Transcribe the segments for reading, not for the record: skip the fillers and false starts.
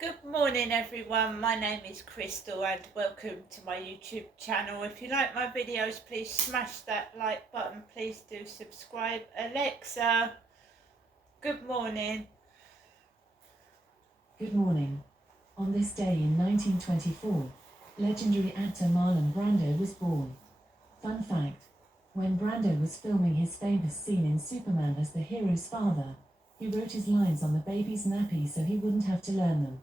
Good morning everyone, my name is Crystal and welcome to my YouTube channel. If you like my videos, please smash that like button, please do subscribe. Alexa, good morning. Good morning. On this day in 1924, legendary actor Marlon Brando was born. Fun fact, when Brando was filming his famous scene in Superman as the hero's father, he wrote his lines on the baby's nappy so he wouldn't have to learn them.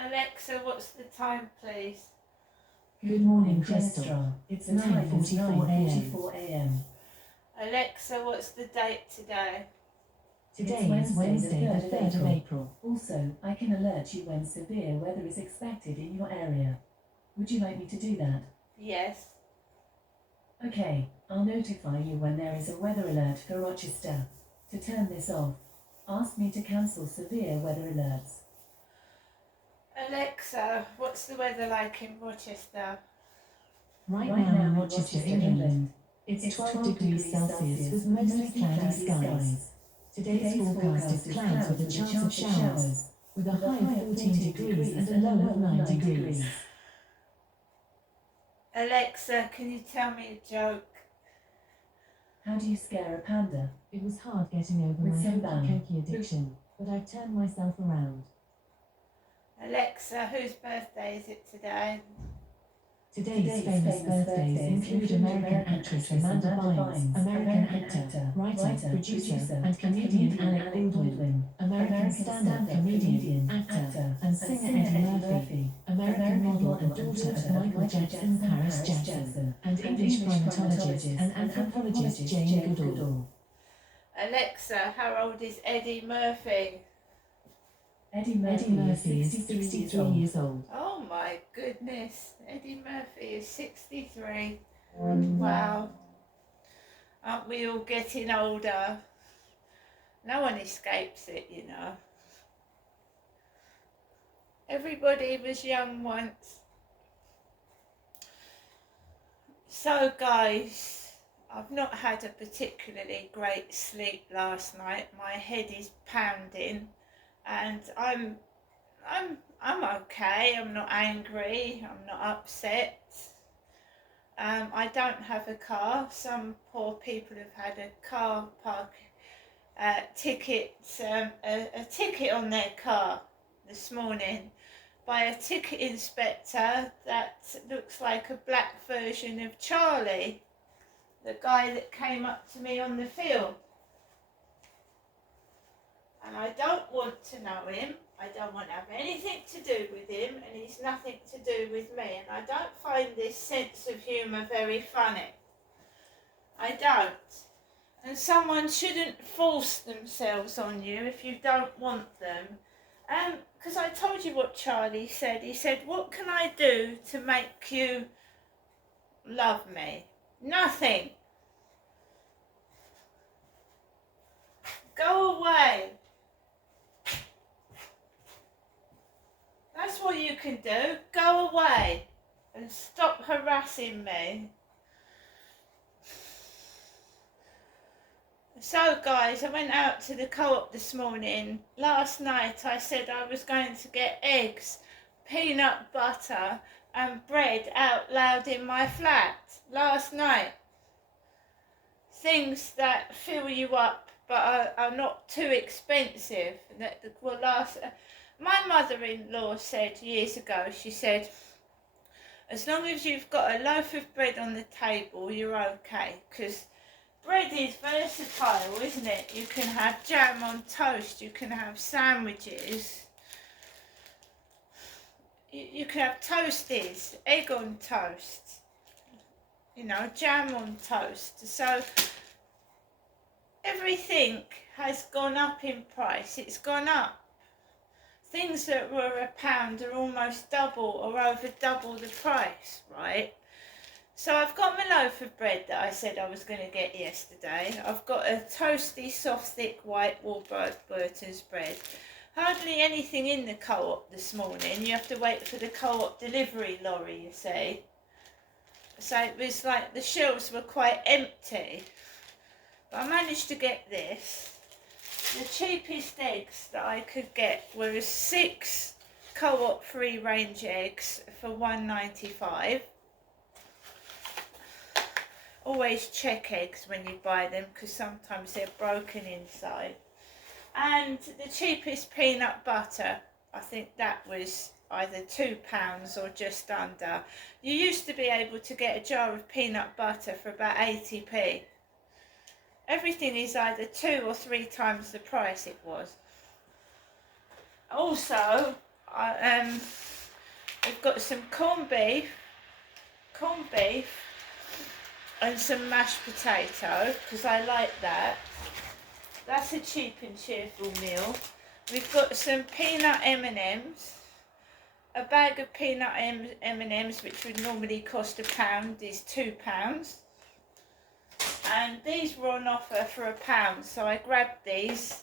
Alexa, what's the time please? Good morning, Crystal. It's 9:44 a.m. Alexa, what's the date today? Today is Wednesday, the 3rd of April. Also, I can alert you when severe weather is expected in your area. Would you like me to do that? Yes. Okay, I'll notify you when there is a weather alert for Rochester. To turn this off, ask me to cancel severe weather alerts. Alexa, what's the weather like in Rochester? Right now in Rochester, England, it's 12 degrees Celsius with mostly cloudy skies. Today's forecast is clouds with a chance of showers, with a high of 14 degrees and a low of 9 degrees. Alexa, can you tell me a joke? How do you scare a panda? It was hard getting over my hokey addiction, but I've turned myself around. Alexa, whose birthday is it today? Today's famous birthdays include American actress Amanda Bynes, American actor, writer, producer, and comedian Alec Baldwin, American stand-up comedian, actor, and singer Eddie Murphy, American model and daughter of Michael Jackson, Paris Jackson, and English primatologist and anthropologist Jane Goodall. Alexa, how old is Eddie Murphy? Eddie Murphy is 63 years old. Oh my goodness, Eddie Murphy is 63. Wow. Aren't we all getting older? No one escapes it, you know. Everybody was young once. So guys, I've not had a particularly great sleep last night. My head is pounding. And I'm okay. I'm not angry. I'm not upset. I don't have a car. Some poor people have had a car park ticket, a ticket on their car this morning by a ticket inspector that looks like a black version of Charlie, the guy that came up to me on the field. And I don't want to know him, I don't want to have anything to do with him, and he's nothing to do with me, and I don't find this sense of humour very funny. I don't. And someone shouldn't force themselves on you if you don't want them. Because I told you what Charlie said. He said, what can I do to make you love me? Nothing. Go away. That's what you can do. Go away and stop harassing me. So guys, I went out to the co-op this morning. Last night I said I was going to get eggs, peanut butter and bread out loud in my flat. Last night. Things that fill you up but are not too expensive. My mother-in-law said years ago, she said, as long as you've got a loaf of bread on the table, you're okay. Because bread is versatile, isn't it? You can have jam on toast, you can have sandwiches, you can have toasties, egg on toast, you know, jam on toast. So everything has gone up in price, it's gone up. Things that were £1 are almost double or over double the price, right? So I've got my loaf of bread that I said I was going to get yesterday. I've got a toasty, soft, thick, white Warburton's bread. Hardly anything in the co-op this morning. You have to wait for the co-op delivery lorry, you see. So it was like the shelves were quite empty. But I managed to get this. the cheapest eggs that I could get were 6 Co-op free range eggs for £1.95. Always check eggs when you buy them because sometimes they're broken inside. And the cheapest peanut butter, I think that was either £2 or just under. You used to be able to get a jar of peanut butter for about 80p. Everything is either 2 or 3 times the price it was. Also, we've got some corned beef, and some mashed potato because I like that. That's a cheap and cheerful meal. We've got some peanut M&Ms. A bag of peanut M&Ms, which would normally cost £1, is £2. And these were on offer for £1, so I grabbed these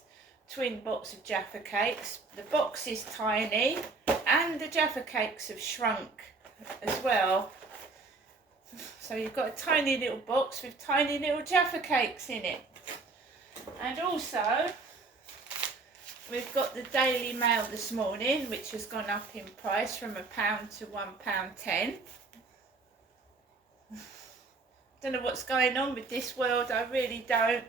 twin box of Jaffa cakes. The box is tiny, and the Jaffa cakes have shrunk as well. So you've got a tiny little box with tiny little Jaffa cakes in it. And also, we've got the Daily Mail this morning, which has gone up in price from £1 to £1.10. Don't know what's going on with this world, I really don't.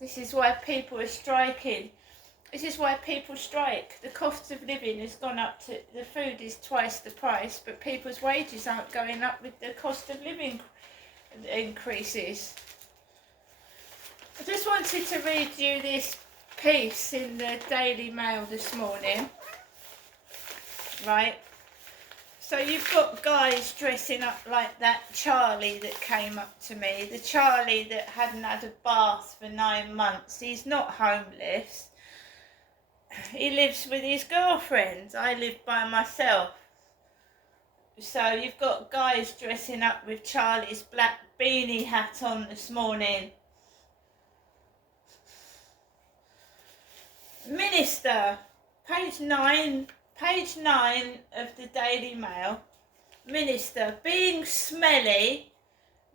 This is why people are striking. This is why people strike. The cost of living has gone up to, the food is twice the price, but people's wages aren't going up with the cost of living increases. I just wanted to read you this piece in the Daily Mail this morning. Right, so you've got guys dressing up like that Charlie that came up to me, the Charlie that hadn't had a bath for 9 months. He's not homeless, he lives with his girlfriend. I live by myself. So you've got guys dressing up with Charlie's black beanie hat on this morning. Minister, page 9 of the Daily Mail. Minister, being smelly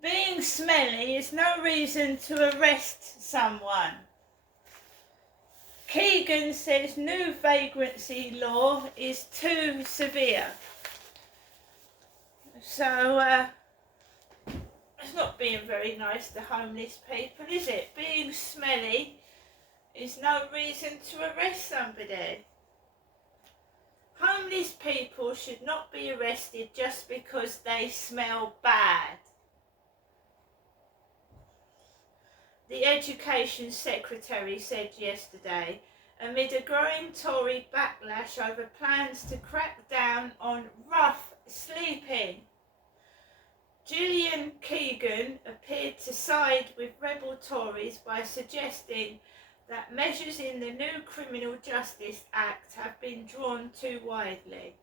is no reason to arrest someone. Keegan says new vagrancy law is too severe. So, it's not being very nice to homeless people, is it? Being smelly is no reason to arrest somebody. Homeless people should not be arrested just because they smell bad. The Education Secretary said yesterday, amid a growing Tory backlash over plans to crack down on rough sleeping. Gillian Keegan appeared to side with rebel Tories by suggesting that measures in the new Criminal Justice Act have been drawn too widely.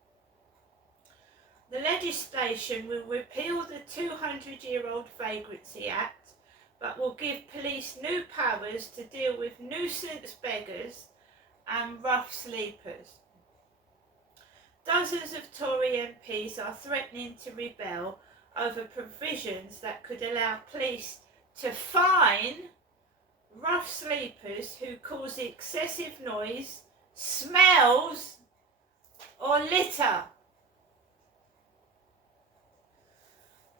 The legislation will repeal the 200-year-old Vagrancy Act, but will give police new powers to deal with nuisance beggars and rough sleepers. Dozens of Tory MPs are threatening to rebel over provisions that could allow police to fine rough sleepers who cause excessive noise, smells, or litter.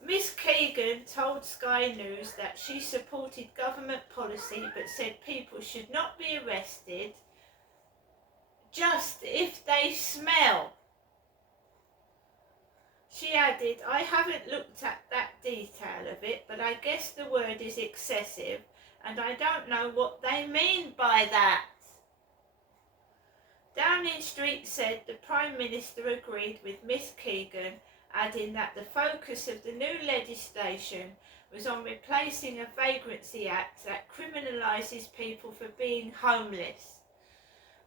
Miss Keegan told Sky News that she supported government policy but said people should not be arrested just if they smell. She added, I haven't looked at that detail of it, but I guess the word is excessive and I don't know what they mean by that. Downing Street said the Prime Minister agreed with Miss Keegan, adding that the focus of the new legislation was on replacing a Vagrancy Act that criminalises people for being homeless,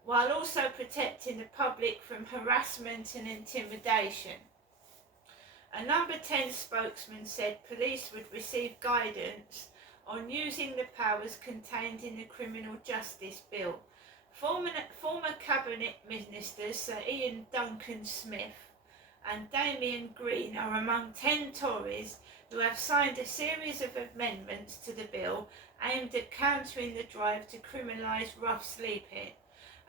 while also protecting the public from harassment and intimidation. A Number 10 spokesman said police would receive guidance on using the powers contained in the Criminal Justice Bill. Former Cabinet Ministers Sir Ian Duncan Smith and Damien Green are among 10 Tories who have signed a series of amendments to the bill aimed at countering the drive to criminalise rough sleeping.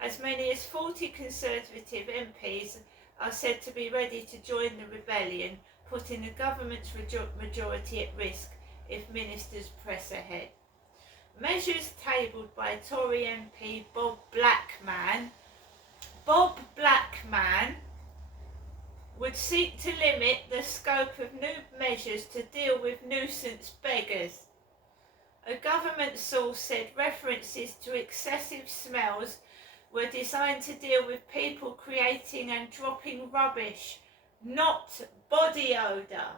As many as 40 Conservative MPs are said to be ready to join the rebellion, putting the government's majority at risk if ministers press ahead. Measures tabled by Tory MP Bob Blackman would seek to limit the scope of new measures to deal with nuisance beggars. A government source said references to excessive smells were designed to deal with people creating and dropping rubbish, not body odour.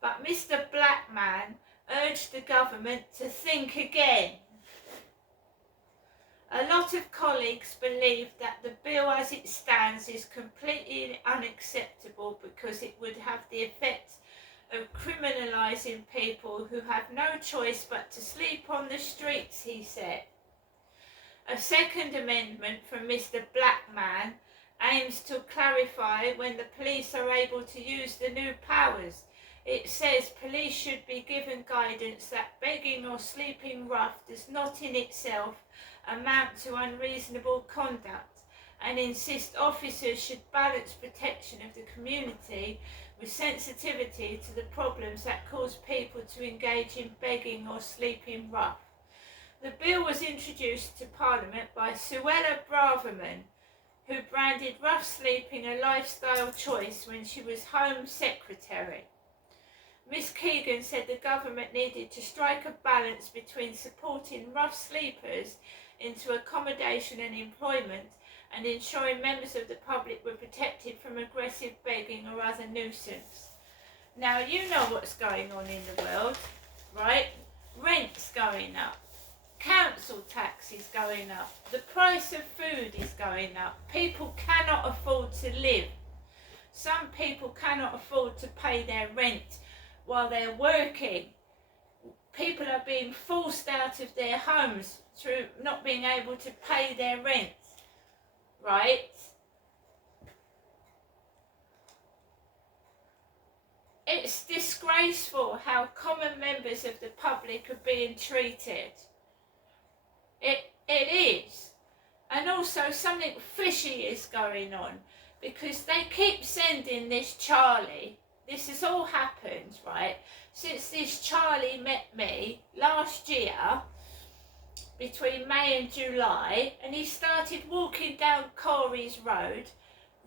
But Mr. Blackman urged the government to think again. A lot of colleagues believe that the bill as it stands is completely unacceptable because it would have the effect of criminalising people who have no choice but to sleep on the streets, he said. A second amendment from Mr. Blackman aims to clarify when the police are able to use the new powers. It says police should be given guidance that begging or sleeping rough does not in itself amount to unreasonable conduct, and insist officers should balance protection of the community with sensitivity to the problems that cause people to engage in begging or sleeping rough. The bill was introduced to Parliament by Suella Braverman, who branded rough sleeping a lifestyle choice when she was Home Secretary. Miss Keegan said the government needed to strike a balance between supporting rough sleepers into accommodation and employment and ensuring members of the public were protected from aggressive begging or other nuisance. Now, you know what's going on in the world, right? Rent's going up. Council tax is going up. The price of food is going up. People cannot afford to live. Some people cannot afford to pay their rent while they're working. People are being forced out of their homes through not being able to pay their rent, right? It's disgraceful how common members of the public are being treated. It is. And also something fishy is going on, because they keep sending this Charlie. This has all happened, right, since this Charlie met me last year, between May and July, and he started walking down Corey's Road,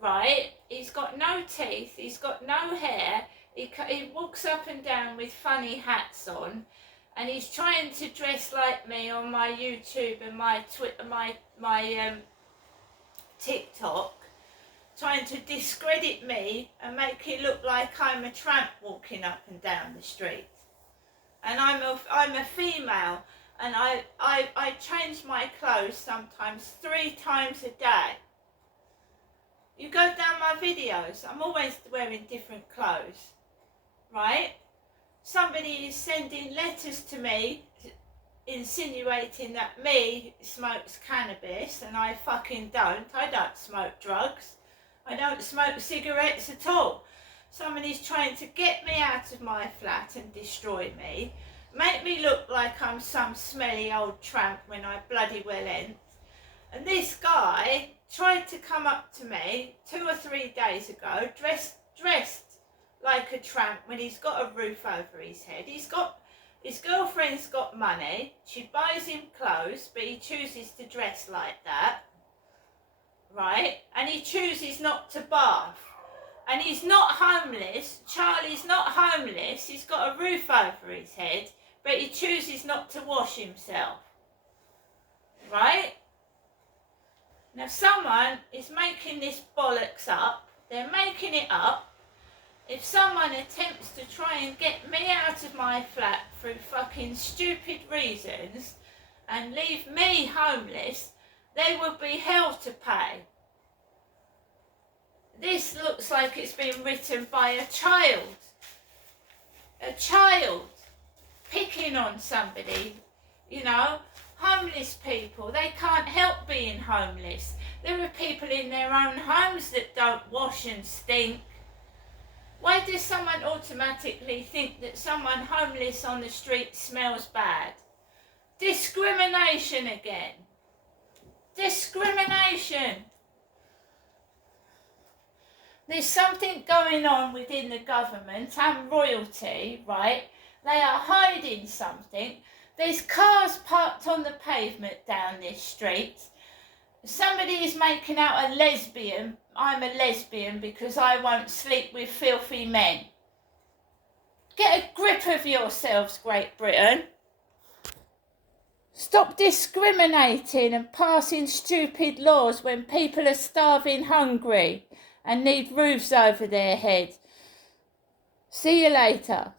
right? He's got no teeth, he's got no hair, he walks up and down with funny hats on, and he's trying to dress like me on my YouTube and my Twitter, my TikTok, trying to discredit me and make it look like I'm a tramp walking up and down the street. And I'm a female, and I change my clothes sometimes 3 times a day. You go down my videos, I'm always wearing different clothes, right? Somebody is sending letters to me insinuating that me smokes cannabis, and I fucking don't. I don't smoke drugs. I don't smoke cigarettes at all. Somebody's trying to get me out of my flat and destroy me, make me look like I'm some smelly old tramp when I bloody well ain't. And this guy tried to come up to me 2 or 3 days ago, dressed like a tramp when he's got a roof over his head. His girlfriend's got money, she buys him clothes, but he chooses to dress like that, right? And he chooses not to bath. And he's not homeless. Charlie's not homeless. He's got a roof over his head, but he chooses not to wash himself, right? Now someone is making this bollocks up. They're making it up. If someone attempts to try and get me out of my flat through fucking stupid reasons and leave me homeless, they will be hell to pay. This looks like it's been written by a child. A child picking on somebody, you know. Homeless people, they can't help being homeless. There are people in their own homes that don't wash and stink. Why does someone automatically think that someone homeless on the street smells bad? Discrimination again. Discrimination. There's something going on within the government and royalty, right? They are hiding something. There's cars parked on the pavement down this street. Somebody is making out a lesbian. I'm a lesbian because I won't sleep with filthy men. Get a grip of yourselves, Great Britain. Stop discriminating and passing stupid laws when people are starving hungry and need roofs over their head. See you later.